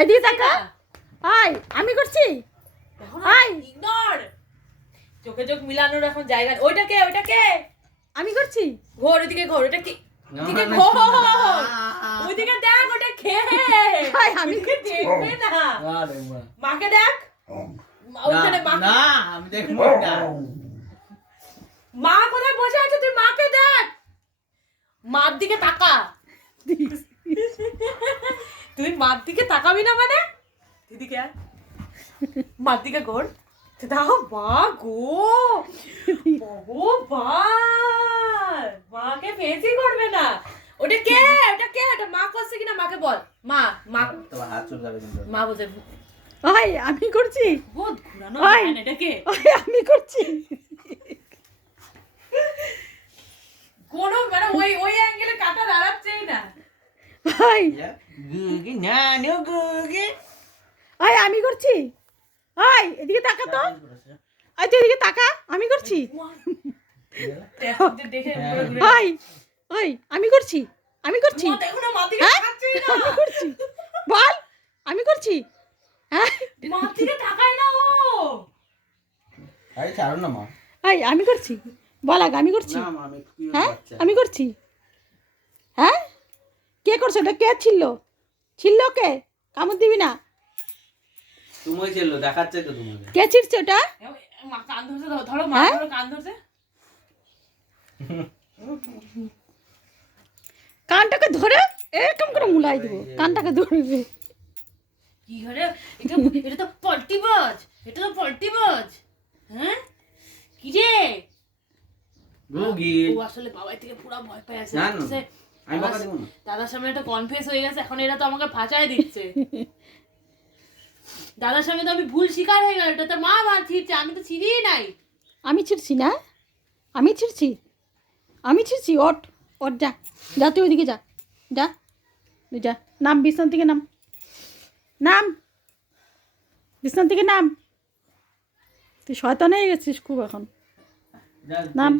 এদিকে তাকা। হাই আমি করছি। হাই ইগনোর। চোখে চোখ মিলানোর এখন জায়গা। ওইটাকে আমি করছি। ঘোর ওইদিকে ঘোর। ওটা কি? ওইদিকে ঘোর। ওইদিকে দেখ ওটা কে? হাই আমি দেখবে না। আরে মা মাকে দেখ। ওখানে মা। না আমি দেখবো না। মা কোথায় বসে আছে তুই মাকে দেখ। মার দিকে তাকা। তুই মার দিকে তাকাবি না মানে? দিদিকে আর মার দিকে ঘোর। দাও মা গো ভগবান, মাকে ফেসই করবে না। ওটা কে? ওটা মা করছে কিনা মাকে বল। মা তোমার হাত চলে যাবে কিন্তু। মা বলছে হাই আমি করছি। বহুত ঘুরানো হাই যায় না, এটা কে? হাই আমি করছি। কোনো মানে ওই অ্যাঙ্গেলে কাটা দাঁড়াচ্ছেই না। হাই গুগি না নো গুগি। হাই আমি করছি। হাই এদিকে তাকা তো। আই তুই এদিকে তাকা। আমি করছি। দেখে হাই হাই আমি করছি। আমি করছি। দেখো না মা দিকে হ্যাঁ? তাকাচ্ছেই না। আমি করছি। বল আমি করছি। হ্যাঁ মা দিকে তাকায় না ও। আরে ছাড়ো না মা। হাই আমি করছি। বল আগে আমি করছি। না মা আমি কি হ্যাঁ বাচ্চা। আমি করছি। হ্যাঁ কে করছে এটা? কে ছিল কে? কামড় দিবি না। তুমি ছিল দেখাচ্ছে তো তোমাকে। কে ছিড়ছে ওটা? মা কান ধরছে, ধরো মা হ্যাঁ? ধরো কান ধরছে। কানটাকে ধরে এরকম করে মুলাই দিব। কানটাকে ধরে কি ঘরে? এটা তো পল্টি বাজ। হ্যাঁ কি রে? গুগি ও আসলে বাবার থেকে পুরো ভয় পেয়ে আছে। না, না। বলছে, আমি বকা দেব না। দাদার সামনে একটা কনফিউজ হয়ে গেছে, এখন এরা তো আমাকে ফাঁসায় দিচ্ছে। দাদার সামনে তো আমি ভুল স্বীকার হয়ে গেল। এটা তো মা ছিঁড়ছে, আমি তো ছিঁড়িই নাই। আমি ছিড়ছি না। আমি ছিড়ছি। ওট যা তুই ওইদিকে যা তুই যা। নাম বিছানা থেকে নাম বিছানা থেকে নাম। তুই শয়তান হয়ে গেছিস খুব এখন। যা, নাম।